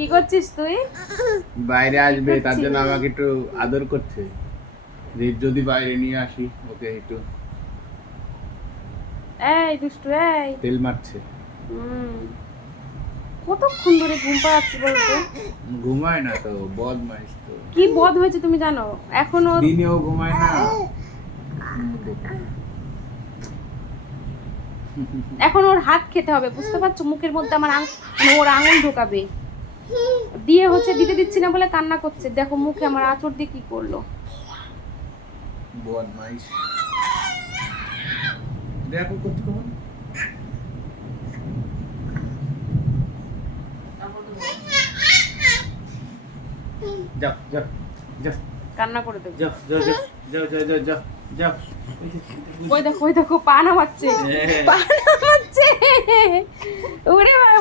কি করছিস তুই? বাইরে আসবে তার জন্য আমাকে একটু আদর করছে, যে যদি বাইরে নিয়ে আসি ওকে একটু এই দুষ্টু এই। তেল মারছে। হুম। কতক্ষণ ধরে ঘুম পাড়াচ্ছি বলতো? ঘুমায় না তো, বদমাইশ তো। কি বদ হয়েছে তুমি জানো? এখনো দিনেও ঘুমায় না। এখন ওর হাত খেতে হবে, বুঝতে পারছো? মুখের মধ্যে আমার মানে ওর আঙুল ঢোকাবে দিয়ে, হচ্ছে দিতে দিচ্ছি না বলে কান্না করছে। দেখো মুখে আমার আঁচড় দিয়ে কি করলো। বদমাইশ। দেখো করতে কখন যাও যাও যাও কান্না করে দেবো। যাও যাও যাও যাও যাও যাও যাও। ওই দেখো পা নামাচ্ছে, পা নামাচ্ছে। ওরে বাবা,